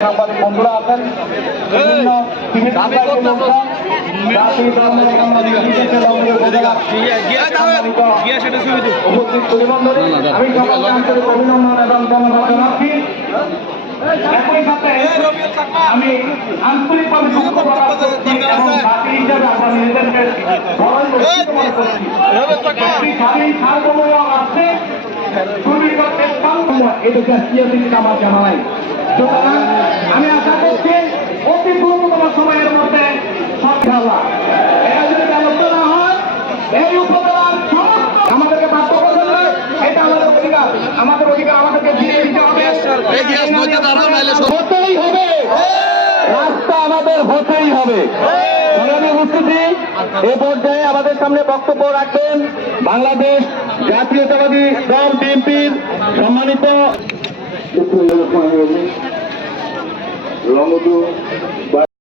সাংবাদিক বন্ধুরা আছেন, বিভিন্ন উপস্থিত পরিবন্ধনে আমি সকলকে আন্তরিক অভিনন্দন এবং ধন্যবাদ জানাচ্ছি। একই সাথে আমি আন্তরিকভাবে দুঃখ প্রকাশ করছি এবং জাতি হিসেবে আগামী নির্দেশের বড়ই লজ্জিত মনে করছি। একটি স্বাধীন সার্বভৌম রাষ্ট্রে আমার জানা নাই। সুতরাং আমি আশা করছি অতি দ্রুততম সময়ের মধ্যে এটা যদি ব্যবস্থা না হয় এই উপজেলার আমাদেরকে বাধ্য করতে হবে। এটা আমাদের অধিকার, আমাদের অধিকার আমাদেরকে দিয়ে দিতে হবে। হতেই হবে, রাস্তা আমাদের হতেই হবে। সংগ্রামী উপস্থিতি, এ পর্যায়ে আমাদের সামনে বক্তব্য রাখবেন বাংলাদেশ জাতীয়তাবাদী দল বিএনপির সম্মানিত রংদু